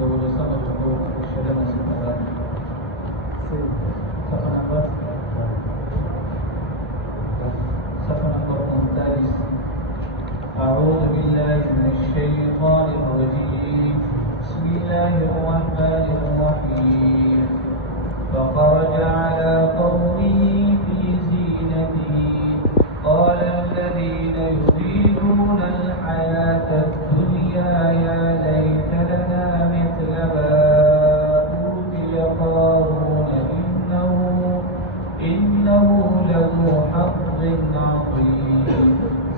ولسمة الحقوق والشهادة والسلام. صفحة نمبر 39. أعوذ بالله من الشيطان الرجيم. بسم الله الرحمن الرحيم. فخرج على قومه في زينته قال الذين يريدون الحياة الدنيا يا ليت لنا مثل ما أوتي قارون إنه لذو حظ عظيم.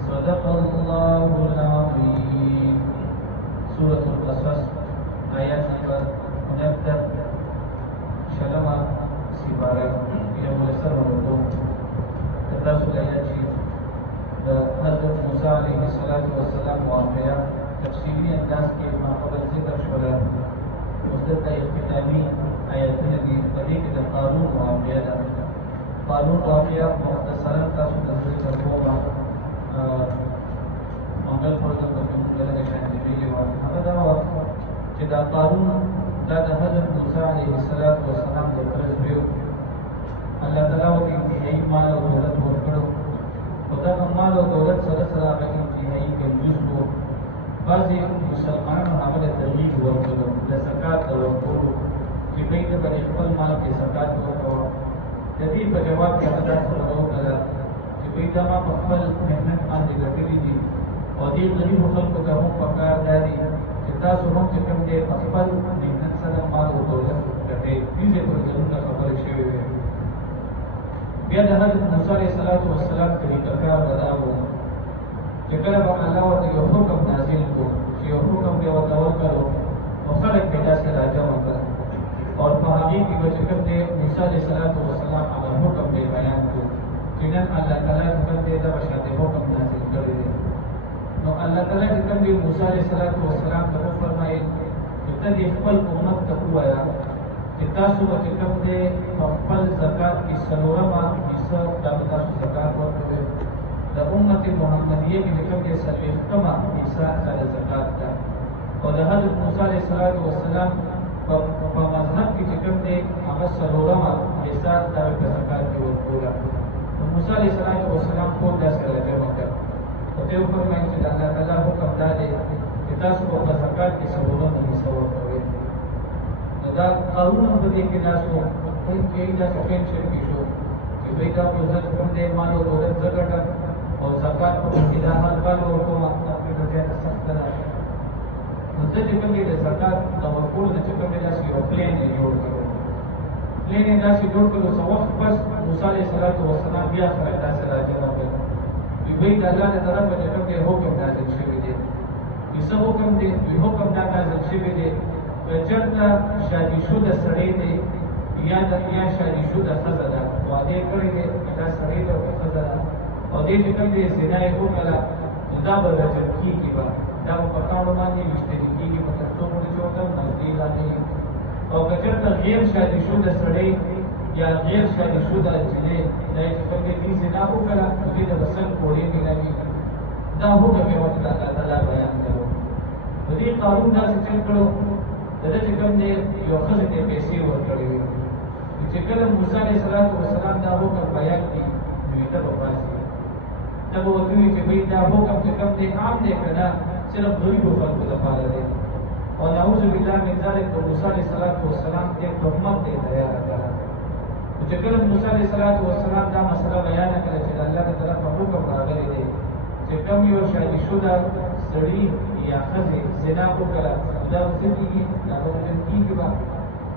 صدق الله العظيم. سورة القصص آيات نمبر 69 شلمة سبارة إلى ملسل رمضو تدرس الآيات حضرت موسى عليه الصلاة والسلام واقعا تفصیلی انداز کے ماقبل ذکر شولا مصدق اختتامی آیاتنا دی بدیق دا قانون واقعا دا قانون واقعا مختصرا تاسو تنظر کربوما منگل پرزن تفیم لگا شاہدی بیلی واقعا دا واقعا چه دا قانون دا حضرت موسى عليه الصلاة والسلام دا پرزویو اللہ تعالیٰ و انتہائی مال و دولت ورکڑو خدا مال و دولت سره سره هغه انتهایی کنجوس وو. بعضې مسلمانانو هغه ته ترغیب ورکړو د زکات د ورکولو چې دوی ته به د خپل مال کې زکات ورکوه. د دې په جواب کې هغه داسې خبره وکړله چې دوی ته ما په خپل محنت باندې ګټلي دي او دې غریبو خلکو ته هم پکار دا دي چې تاسو هم چې کوم دی په خپل محنت سره مال و دولت ګټئ. دې ځای پورې زموږ خبرې شوې وې. بیا د حضرت موسی علیه السلام طریقه کار دا و چې کله به الله ورته یو حکم نازل کړو چې یو حکم بیا ورته ورکړو نو خلک به داسې راجمع کړل او په هغې کې به چې کوم دی موسی علیه السلام هغه حکم دی بیان کړو چې نن الله تعالی چې کوم دی دا به شاته حکم نازل کړی دی. نو الله تعالی چې کوم دی موسی علیه السلام ته وفرمایل چې ته دې خپل امت ته ووایه چې تاسو به چې کوم دی په خپل زکات کې څلورمه حصه دا به تاسو زکات ورکوئ. د امت محمدیه کې چې کوم دی څلوېښتمه حصه دا د زکات ده او د حضرت موسی علیه السلام په مذهب کې چې کوم دی هغه څلورمه حصه دا به په زکات کې ورکوله. نو موسی علیه السلام ټول داسې راجمع کړ او ته یې وفرمایل چې د الله تعالی حکم دا دی چې تاسو به په زکات کې څلورمه حصه ورکوئ. دا قانون هم په دې کې ناسو کوم کې دا ټینشن کې شو چې دوی دا په ځل کوم دې مال او دولت زګټه او زکات په کې دا حال باندې ورکوم په دې ته سخت ده. نو د دې کوم دې زکات د ورکول د چې کوم دې داسې یو پلان یې جوړ کړو. پلان یې داسې جوړ کړو څو وخت پس موسی علیه السلام بیا سره داسې راجمع کړ دوی د الله تعالی طرفه چې کوم دې حکم نازل شوی دی یې حکم دی حکم دا نازل شوی دی چرته شادي شوده سړی دی یا شادي شوده ښځه ده واده کړی دی دا سړی ده او ښځه ده او دې چې کوم دی زنا یې وکړله نو دا به رجم کېږي به دا به په کاڼو باندې ویشتلي کېږي په تر څو پورې چې ورته نږدې لاندې او که چېرته غیر شادي شوده سړی یا غیر شادي شوده نجلۍ دا یې چې کوم دی دې زنا وکړله نو دې ته به 100 کوړې مېلاوېږي. دا حکم یې ورته الله تعالی بیان کړو. نو دې قانون داسې چل کړو د دې چې کوم دی یو ښځې ته پیسې ورکړې وې چې کله موسی علیه السلام دا حکم بیان کړي نو یې ته به پاڅي ته به ورته ووایي چې بھئ دا حکم چې کوم دی عام دی که نه صرف غریبو خلکو لپاره دی او نعوذ بالله من ذلک د موسی علیه السلام دې تهمت دی تیاره کړه. نو چې کله موسی علیه السلام دا مسله بیانه کړه چې د الله د طرفه حکم راغلی دی چې کوم یو شادي شوده سړي یا ښځې زنا وکړه دا څه کېږي دا به وژل کېږي به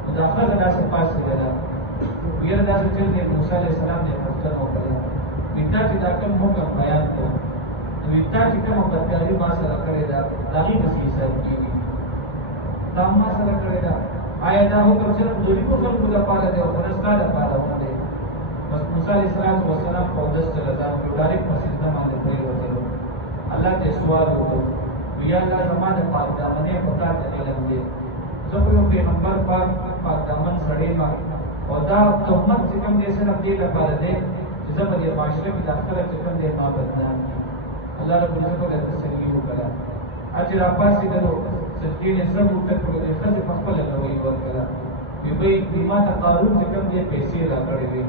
نو دا ښځه داسې پاڅېدله یاره داسې چل دی موسی علیه السلام دې پوښتنه وکړله وایي تا چې دا کوم حکم بیان کړو نو وایي تا چې کومه بدکاري ما سره کړې ده د هغې پسې حساب کېږي تا ما سره کړې ده آیا دا حکم صرف غریبو خلکو لپاره دی او که نه ستا لپاره هم دی. بس موسی علیه السلام په اودس چله ځان کړو ډایرکټ په سجده باندې پرېوتلو الله ته سوال وکړو یا الله زما د پاک دامنۍ په تا ته علم دی زه خو یو پیغمبر پاک دامن سړی یم او دا تهمت چې کوم دی صرف دې لپاره دی چې زه په دې معاشره کې دا خلک چې کوم دی ما بدنام کړي. الله رب العزت ورته تسلي وکړه. چې راپاڅېدلو صدقې نه سب وکړو د خځې په خپل لوي ورکړه وی ما ته قارون چې کوم دې پیسې راکړې وي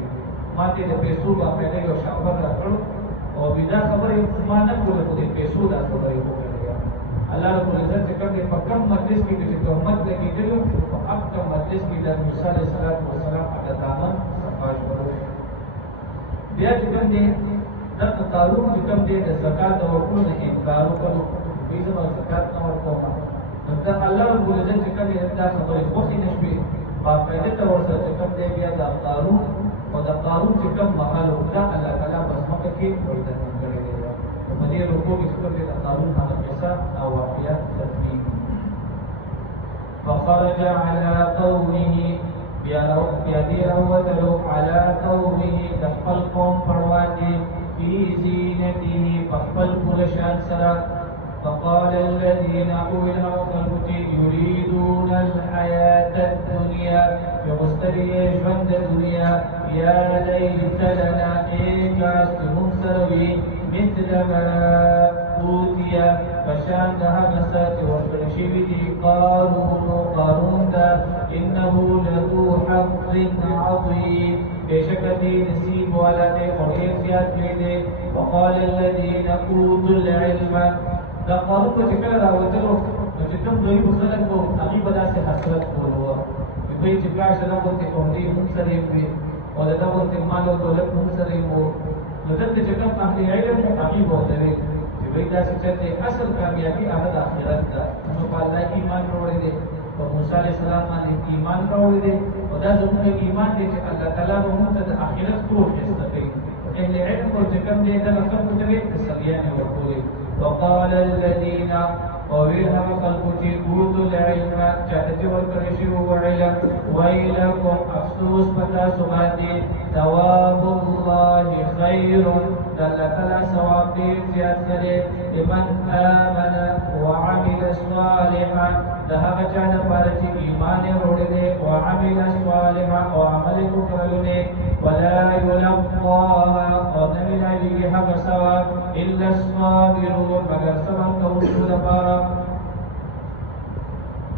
ما ته د پیسو باندې یو شاور راکړو او بدا خبرې ما نه کوله د پیسو دا خبرې وکړې الله رب العزت چې کوم دې په کم مجلس کې چې تهمت لګېدلو په اکثر مجلس کې د موسی علیه السلام هغه دامن صفاش ورو بیا چې کوم دې د قارون چې کوم دې د زکات ورکړو نه انکار وکړو دې زما زکات نه ورکوم نو دا الله رب العزت چې کوم دې دا خبرې خوښې نشوي باقاعده تور سره چې کوم دې بیا د قارون او د قارون چې کوم محل وکړه الله تعالی بس مکه کې وایي کړی دی په دې رکوع کې چې کوم دې د قارون هغه قصه او واقعیت تطبیق فخرج على قومه بيدير وتلو على قومه تخفل قوم فرواته في زينته فخفل كرشان سرا فقال الذين أوتوا يريدون الحياة الدنيا يغستري جند الدنيا يا ليت لنا إيجاز منسروي مثل ما أوتي فشان لها مسات وفرشيدي قارون دا إنه لذو حظ عظيم بشكل نسيب ولا قريب زياد لدي وقال الذين أوتوا العلم دا قارون په چې کله راوتلو نو چې کوم دوی خلک وو هغې به داسې حسرت کولو دوی چې پلار سره غوندې عمرې مونږ سره یې وي او د ده غوندې مال او دولت مونږ سره یې وو نو دلته چې کوم اهل علم وو هغې به ورته ویل چې دوی داسې چلته اصل کامیابي هغه د آخرت ده نو په الله ایمان راوړی دی په موسی علیه السلام باندې ایمان راوړی دی او دا زموږ ایمان دی چې الله تعالی به موږ ته د آخرت ټول حصه کوي اهل علم او چې کوم دی دغه خلکو ته ویل تسلیانې ورکولې وقال الذين وويلها خلقتي أوتوا العلم جهتي والكرشي وعلم ويلكم أفسوس متى سماتي ثواب الله خير دلت على سواقير زيادة لمن آمن وعمل صالحا ذهب جان بارتي إيمان رولده وعمل صالحا وعمل كفرلده ولا يلقاها وذل عليها بسوا إلا الصابرون مگر صبر كونسو دبارا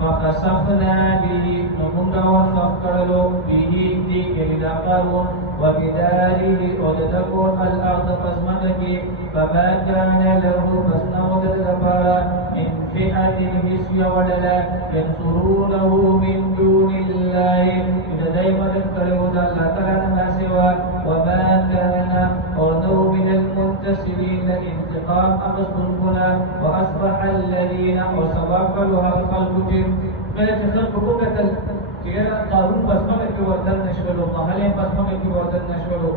فخسفنا به نمونغا وخفكرلو به دي كردا قارون وبداره ولدكو الأرض فزمنك فما كان له فسنود دبارا من فئة هسي ودلا ينصرونه من دون الله إذا دايما ذكره الله تعالى ما سوى وما كان أرنو من المنتصرين لانتقام أغسطنبنا وأصبح الذين وسواقلها الخلق كانت خلق كوكتل كيرا قارون بسمك وردن نشولو قهلين بسمك وردن نشولو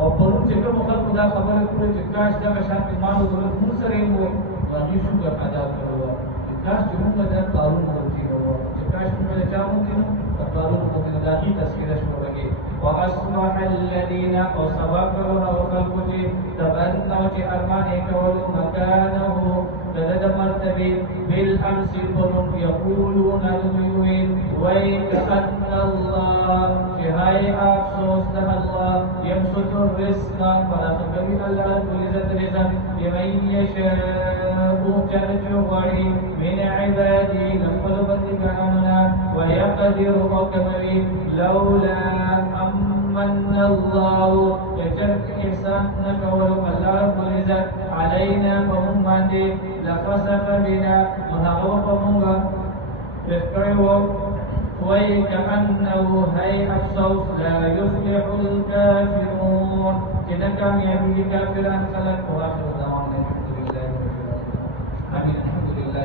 او پرون چې کوم خلکو دا خبره کړې چې کاش دغه شان مال او دولت موږ سره یې وو هغې شکر ادا کړو چې کاش چې موږ د قارون غوندې وو چې کاش موږ د چا غوندې وو د قارون غوندې د هغې تذکره شوه وکړي واصبح الذين صبروا وخلقوا تبنوا چې ارمان یې کولو مکانه دد مرتبه بالامس پرون یقولون نوین ويكأن الله جهاي افسوس ده الله يمسك الرزق فاخبر الله العزة رزق لمن يشاء جرجوعي من عبادي نقبل بندقاننا ويقدر وكمري لولا أمن الله يجرك إحسان نكور الله رب العزة علينا فهم مادي لخسف بنا وهو فمونغا بخير ويكأنه هيئة الصوت لا يفلح الكافرون إذا كان يبي كافرا خلق وآخر دعوانا الحمد لله رب العالمين.